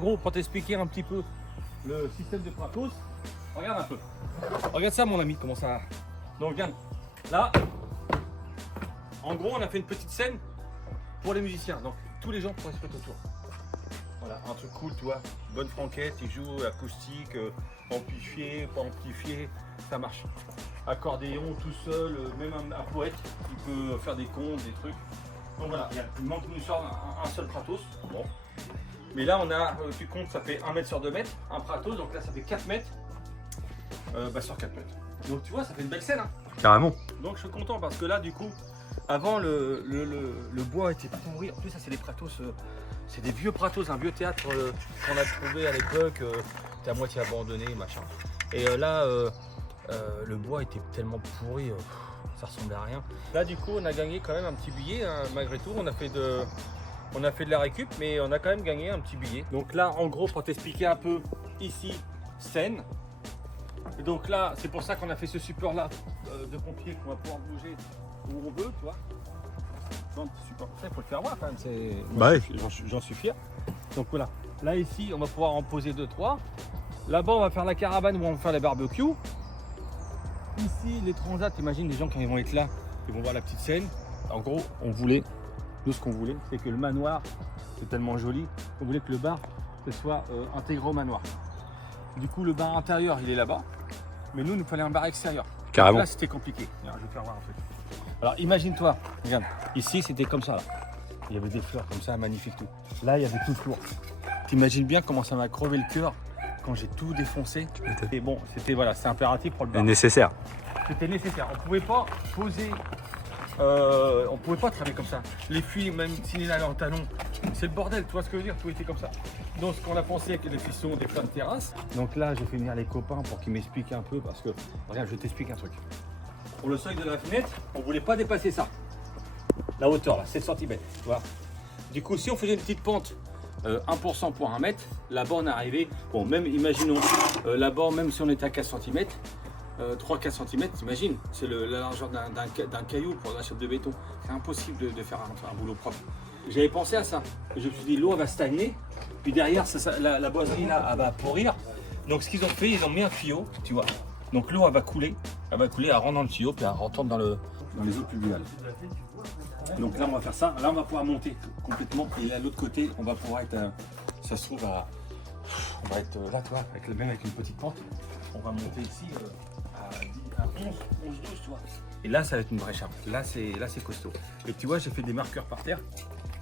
gros, pour t'expliquer un petit peu le système de Pratos, regarde un peu. Regarde ça, mon ami, comment ça. Donc, regarde. Là, en gros, on a fait une petite scène pour les musiciens. Donc, tous les gens pourraient se mettre autour. Voilà, un truc cool, tu vois. Bonne franquette, ils jouent acoustique, amplifié, pas amplifié, ça marche. Accordéon tout seul, même un poète, il peut faire des contes, des trucs. Donc voilà, il manque nous sort un seul Pratos. Bon. Mais là, on a, tu comptes, ça fait 1 mètre sur 2 mètres, un Pratos, donc là, ça fait 4 mètres sur 4 mètres. Donc tu vois, ça fait une belle scène. Hein. Carrément. Donc je suis content parce que là, du coup, avant, le bois était pourri. En plus, ça, c'est des Pratos, c'est des vieux Pratos, un vieux théâtre qu'on a trouvé à l'époque, c'était à moitié abandonné, machin. Et là, le bois était tellement pourri, ça ressemblait à rien. Là, du coup, on a gagné quand même un petit billet, hein, malgré tout. On a fait de la récup, mais on a quand même gagné un petit billet. Donc là, en gros, pour t'expliquer un peu, ici, scène. Et donc là, c'est pour ça qu'on a fait ce support là de pompier qu'on va pouvoir bouger où on veut, tu vois. Un petit support, il faut le faire voir quand même. Bah J'en suis fier. Donc voilà, là ici, on va pouvoir en poser 2-3. Là-bas, on va faire la caravane où on va faire les barbecues. Ici, les transats, imagine les gens quand ils vont être là, ils vont voir la petite scène. En gros, nous ce qu'on voulait, c'est que le manoir, c'est tellement joli, on voulait que le bar, ce soit intégré au manoir. Du coup, le bar intérieur, il est là-bas. Mais nous, il nous fallait un bar extérieur. Carrément. Donc là, c'était compliqué. Alors, je vais faire voir un truc. Alors, imagine-toi, regarde, ici, c'était comme ça. Là. Il y avait des fleurs comme ça, magnifiques tout. Là, il y avait tout le tour. T'imagines bien comment ça m'a crevé le cœur quand j'ai tout défoncé. Et bon, c'était voilà, c'est impératif pour le bar. Nécessaire. C'était nécessaire. On pouvait pas poser, on pouvait pas travailler comme ça. Les filles, même s'il est en talon, c'est le bordel. Tu vois ce que je veux dire? Tout était comme ça. Donc, ce qu'on a pensé avec les fissons, des plans de terrasse. Donc là, j'ai fait venir les copains pour qu'ils m'expliquent un peu parce que, regarde, je t'explique un truc. Pour le seuil de la fenêtre, on voulait pas dépasser ça. La hauteur, là, 7 cm. Tu vois. Du coup, si on faisait une petite pente, 1% pour 1 mètre, là-bas on est arrivé, bon, même imaginons, là-bas, même si on était à 4 cm, 3-4 cm, t'imagines, c'est la largeur d'un caillou pour la chape de béton. C'est impossible de faire un boulot propre. J'avais pensé à ça. Je me suis dit, l'eau va stagner, puis derrière, la boiserie là, elle va pourrir. Donc ce qu'ils ont fait, ils ont mis un tuyau, tu vois. Donc l'eau, elle va couler, elle rentre dans le tuyau, puis elle retourne dans les eaux pluviales. Donc là, on va faire ça. Là, on va pouvoir monter complètement. Et là, de l'autre côté, on va pouvoir être, ça se trouve, on va être là, tu vois, même avec une petite pente. On va monter ici à 11, 12, tu vois. Et là, ça va être une vraie charme. Là, c'est costaud. Et tu vois, j'ai fait des marqueurs par terre.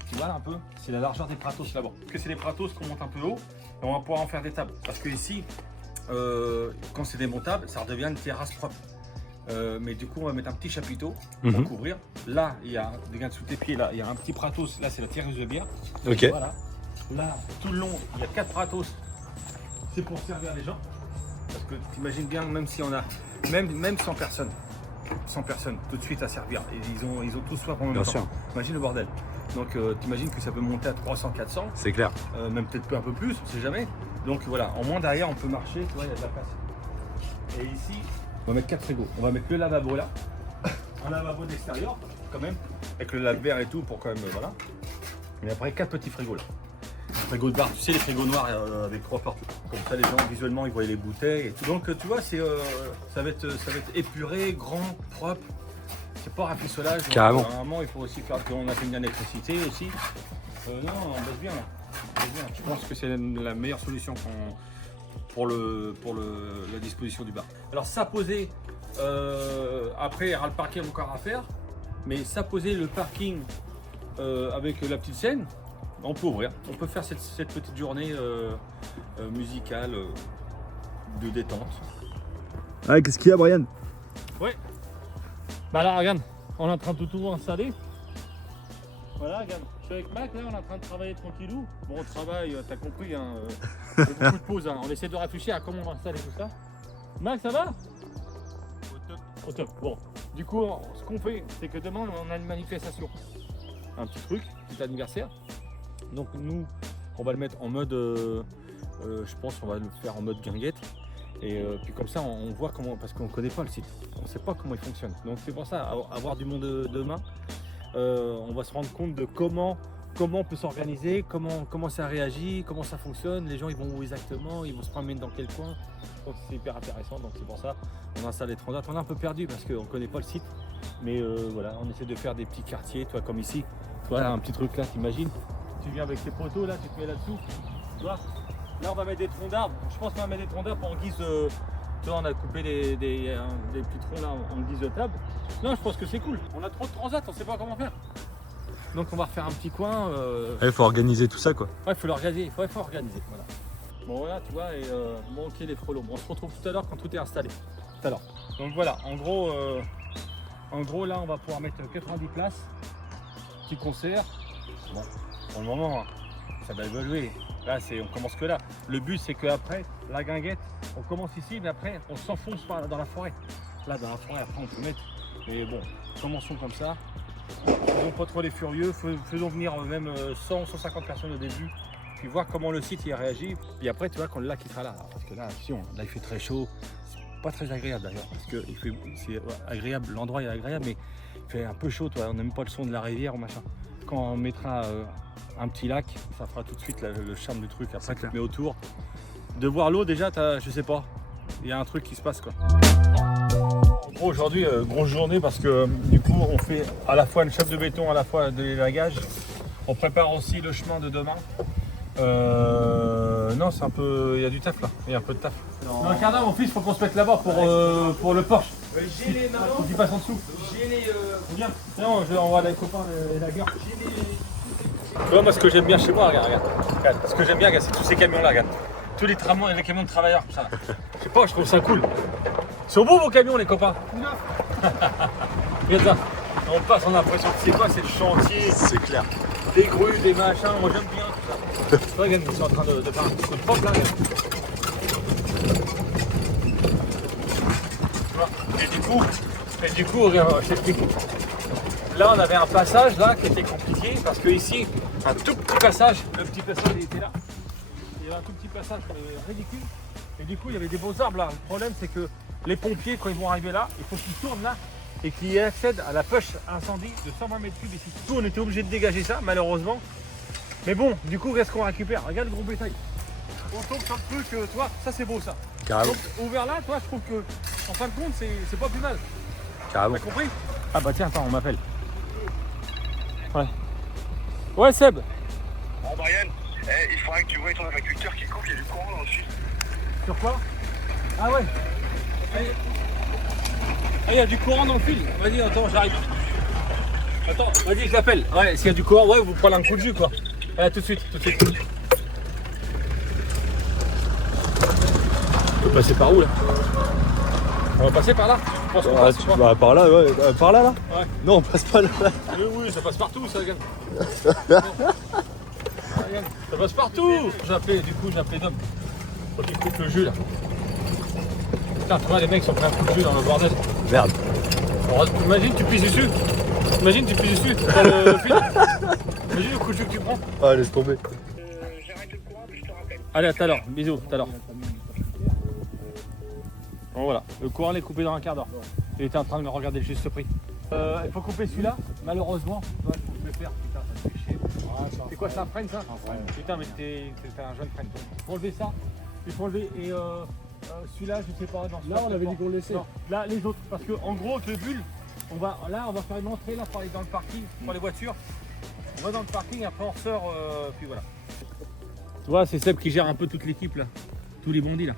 Tu vois là un peu, c'est la largeur des Pratos là-bas. Parce que c'est des Pratos qu'on monte un peu haut et on va pouvoir en faire des tables. Parce que ici, quand c'est démontable, ça redevient une terrasse propre. Mais du coup, on va mettre un petit chapiteau pour couvrir. Là, il y a, regarde sous tes pieds, là, il y a un petit Pratos. Là, c'est la terrasse de bière. Ok. Voilà. Là, tout le long, il y a 4 Pratos. C'est pour servir les gens. Parce que tu imagines bien, même si on a, même 100 personnes, tout de suite à servir. Et ils ont tous soif en même temps. Bien sûr. Imagine le bordel. Donc, tu imagines que ça peut monter à 300, 400. C'est clair. Même peut-être un peu plus, on sait jamais. Donc voilà, en moins derrière, on peut marcher, tu vois, il y a de la place. Et ici, on va mettre 4 frigos. On va mettre le lavabo là, un lavabo d'extérieur, quand même, avec le lave-verre et tout, pour quand même, voilà. Et après, 4 petits frigos là. Frigo de bar, tu sais, les frigos noirs avec 3 portes. Comme ça, les gens, visuellement, ils voyaient les bouteilles et tout. Donc, tu vois, ça va être épuré, grand, propre. C'est pas rafistolage. Carrément. Normalement, il faut aussi faire qu'on a fait une électricité aussi. Non, on bosse bien là. Je pense que c'est la meilleure solution pour la disposition du bar. Alors ça poser, après il y aura le parking encore à faire, mais ça poser le parking avec la petite scène, on peut ouvrir. On peut faire cette petite journée musicale de détente. Ah, qu'est-ce qu'il y a, Brian? Ouais. Bah là, regarde, on est en train de tout installer. Voilà, regarde, je suis avec Mac, là, on est en train de travailler tranquillou. Bon, on travaille, t'as compris, hein, il y a beaucoup de pauses, hein. On essaie de réfléchir à comment on va installer tout ça. Mac, ça va? Au top. Au top, bon. Du coup, ce qu'on fait, c'est que demain, on a une manifestation. Un petit truc, petit anniversaire. Donc nous, on va le mettre en mode, je pense qu'on va le faire en mode guinguette. Et puis comme ça, on voit comment, parce qu'on ne connaît pas le site. On ne sait pas comment il fonctionne. Donc c'est pour ça, avoir du monde demain, on va se rendre compte de comment comment on peut s'organiser, comment ça réagit, comment ça fonctionne, les gens ils vont où exactement, ils vont se promèner dans quel coin. Donc c'est hyper intéressant, donc c'est pour ça on installe les transats. On est un peu perdu parce qu'on ne connaît pas le site, mais voilà, on essaie de faire des petits quartiers, toi comme ici, tu vois un petit truc là, t'imagines, tu viens avec tes poteaux là, tu te mets là-dessous, tu vois. Là on va mettre des troncs d'arbres, je pense qu'on va mettre des troncs d'arbres en guise de... Tu vois, on a coupé des petits troncs là en guise de table. Non, je pense que c'est cool, on a trop de transats, on ne sait pas comment faire. Donc on va refaire un petit coin. Il faut organiser tout ça quoi. Ouais, il faut l'organiser, il faut organiser. Voilà. Bon voilà, tu vois, et bon ok les frelots. Bon, on se retrouve tout à l'heure quand tout est installé. Tout à l'heure. Donc voilà, en gros là on va pouvoir mettre 90 places. Petit concert. Bon, pour le moment, ça va évoluer. Là on commence que là. Le but c'est qu'après, la guinguette, on commence ici, mais après on s'enfonce dans la forêt. Là dans la forêt, après on peut mettre. Mais bon, commençons comme ça. Faisons pas trop les furieux, faisons venir même 100, 150 personnes au début, puis voir comment le site y réagit. Puis après, tu vois, quand le lac il sera là, parce que là, attention, là il fait très chaud, c'est pas très agréable d'ailleurs, parce que c'est agréable, l'endroit est agréable, mais il fait un peu chaud, toi, on n'aime pas le son de la rivière ou machin. Quand on mettra un petit lac, ça fera tout de suite le charme du truc. Après, tu te mets autour. De voir l'eau, déjà, je sais pas, il y a un truc qui se passe quoi. Aujourd'hui, grosse journée parce que du coup on fait à la fois une chape de béton, à la fois de l'élagage. On prépare aussi le chemin de demain. Non, c'est un peu. Il y a du taf là, il y a un peu de taf. Non, Carda, mon fils, faut qu'on se mette là-bas pour le Porsche. J'ai les mains. Faut qu'il passe en dessous. J'ai les. Viens, non, on va les copains et la gare. Tu vois, moi ce que j'aime bien chez moi, regarde. Ce que j'aime bien, regarde, c'est tous ces camions là, regarde. Tous les camions de travailleurs, ça. Je sais pas, je trouve ça cool. Ils sont beaux vos camions les copains. Regarde ça. On passe, on a l'impression que c'est quoi, c'est le chantier. C'est clair. Des grues, des machins, moi j'aime bien tout ça. Regarde, ils sont en train de faire un coup de pompe là, regarde. Tu vois, et du coup, regarde, je t'explique. Là on avait un passage là qui était compliqué parce que ici, un tout petit passage, le petit passage il était là. Il y avait un tout petit passage ridicule. Et du coup il y avait des beaux arbres là. Le problème c'est que les pompiers quand ils vont arriver là, il faut qu'ils tournent là et qu'ils accèdent à la poche incendie de 120 mètres cubes ici. Nous on était obligé de dégager ça malheureusement. Mais bon, du coup qu'est-ce qu'on récupère? Regarde le gros bétail. On tombe sur le truc, toi, ça c'est beau ça. Carrément. Donc, ouvert là, toi je trouve que en fin de compte c'est pas plus mal. Carrément. T'as compris? Ah bah tiens, attends, on m'appelle. Ouais. Ouais Seb. Oh Brian, il faudrait que tu vois ton agriculteur qui coupe, il y a du courant dans le sud. Sur quoi? Ah ouais. Ah, il y a du courant dans le fil. Vas-y, attends, j'arrive. Attends, vas-y, je l'appelle. Ouais, s'il y a du courant, ouais, vous prenez un coup de jus quoi. Allez, tout de suite, tout de suite. On peut passer par où là? On va passer par là? Je pense qu'on passe, quoi. Bah, par là, ouais. Par là, là? Ouais. Non, on passe pas là. Oui, ça passe partout, ça, regarde. Regarde, ça passe partout. J'ai appelé Dom. Faut qu'il coupe le jus là. Putain, tu vois, les mecs sont pris un coup de jus dans le bordel. Merde. Bon, imagine, tu pisses dessus. Imagine, tu pisses dessus dans le fil. Imagine le coup de jus que tu prends. Ah, laisse tomber. J'arrête le courant, puis je te rappelle. Allez, à tout à l'heure. Bisous, tout à l'heure. Bon, voilà, le courant est coupé dans un quart d'heure. Il était en train de me regarder le juste prix. Il faut couper celui-là, malheureusement. Ouais, faut le faire, putain, ça me fait chier. C'est quoi, c'est un frein ça? Putain, mais t'es un jeune frein. Il faut enlever ça, il faut enlever. Et celui-là, je sais pas. Non, là, on avait dit qu'on le laissait. Non, là, les autres. Parce qu'en gros, avec le bulle, on va faire une entrée là pour aller dans le parking, pour les voitures. On va dans le parking, après on ressort, puis voilà. Tu vois, c'est Seb qui gère un peu toute l'équipe là, tous les bandits là.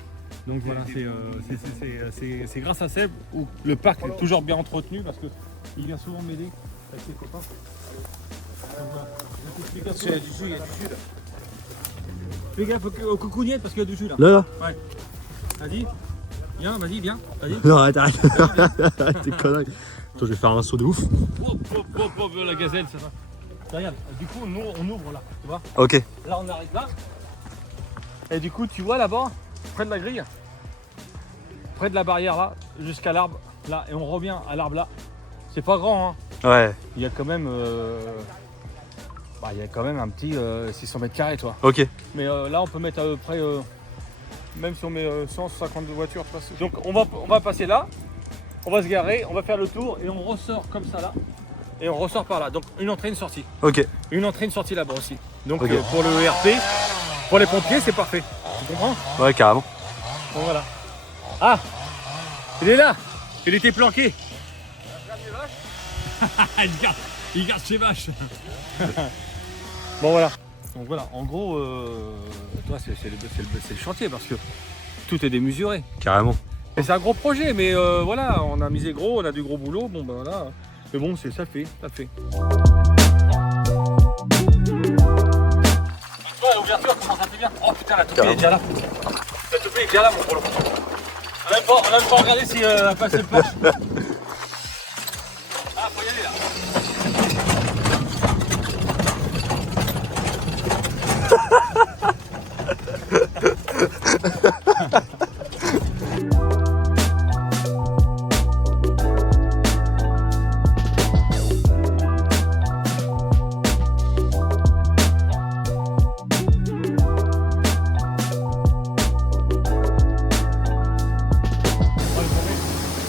Donc voilà, c'est grâce à Seb où le parc est toujours bien entretenu parce qu'il vient souvent m'aider avec ses copains. Il y a du jus, il y a du jus là. Fais gaffe aux coucougnettes parce qu'il y a du jus là. Là, là? Ouais. Vas-y. Viens, vas-y, viens. Vas-y. Non, arrête. T'es connerie. Attends, je vais faire un saut de ouf. Hop, la gazelle, ça va. Regarde, du coup, nous, on ouvre là, tu vois. Ok. Là, on arrive là. Et du coup, tu vois là-bas, près de la grille, près de la barrière là, jusqu'à l'arbre là, et on revient à l'arbre là. C'est pas grand, hein. Ouais. Il y a quand même, un petit 600 mètres carrés, toi. Ok. Mais là, on peut mettre à peu près, même si on met 152 voitures, tu vois. Donc, on va passer là, on va se garer, on va faire le tour et on ressort comme ça là. et on ressort par là. Donc une entrée, une sortie. Ok. Une entrée, une sortie là-bas aussi. Donc Ok. pour le ERP, pour les pompiers, c'est parfait. Tu comprends? Ouais, carrément. Bon voilà. Ah, il est là. Il était planqué. Il garde ses vaches. Bon voilà. Donc voilà, en gros, toi c'est le chantier parce que tout est démesuré. Carrément. Et c'est un gros projet, mais voilà, on a misé gros, on a du gros boulot, bon ben voilà. Mais bon, ça le fait. Toi, l'ouverture, comment ça fait bien? Oh putain, la toupie est déjà là. La toupie est déjà là, mon gros. On a même pas regardé si elle a passé le porche. Ah, faut y aller là.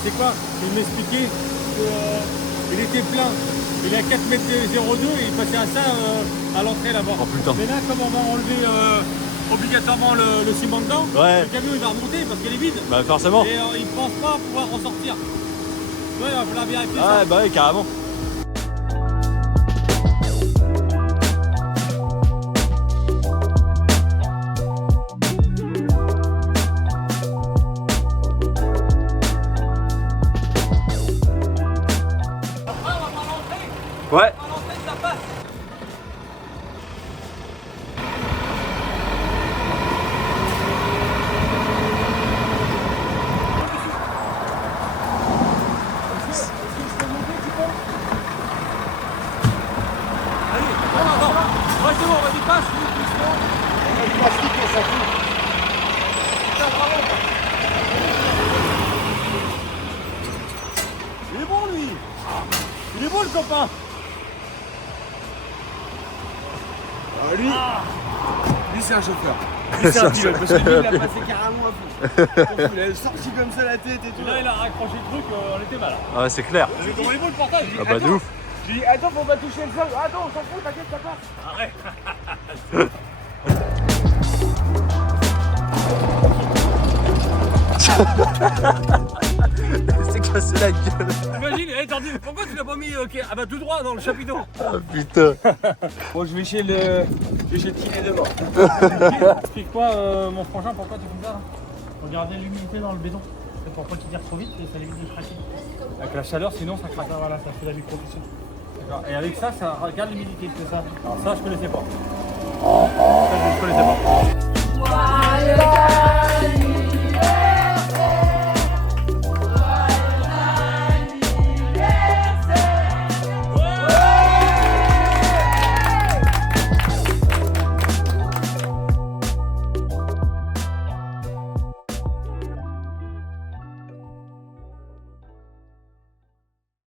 C'est quoi? Il m'expliquait qu'il était plein. Il est à 4 mètres 02 et il passait à ça à l'entrée là-bas. Oh putain. Mais là, comme on va enlever obligatoirement le ciment dedans, Ouais. le camion il va remonter parce qu'elle est vide. Bah forcément. Et il ne pense pas pouvoir ressortir. Ouais, il va falloir vérifier Ah ça. bah ouais, carrément. Ouais. Il est bon lui. Il est bon le copain. Lui, c'est un chauffeur. C'est un pilote. Parce que lui, il a passé carrément à fond. Il a sorti comme ça la tête et tout. Là il a raccroché le truc, on était mal. Ah ouais, c'est clair. J'ai compris le portage. Ah bah de ouf. J'ai dit, attends, faut pas toucher le sol. Attends, on s'en fout, t'inquiète, ça passe. Arrête. C'est cassé la gueule. Imagine, pourquoi tu l'as pas mis ah bah tout droit dans le chapiteau? Ah putain. Bon, je vais chez le kiné devant. Explique-moi mon frangin, pourquoi tu fais ça là? Regardez l'humidité dans le béton. C'est pourquoi tu tires trop vite et ça évite de craquer. Avec la chaleur, sinon ça craque. Voilà, ça fait la micro-production. D'accord. Et avec ça, ça regarde l'humidité, c'est ça. Alors ça, je connaissais pas. Ça, je connaissais pas.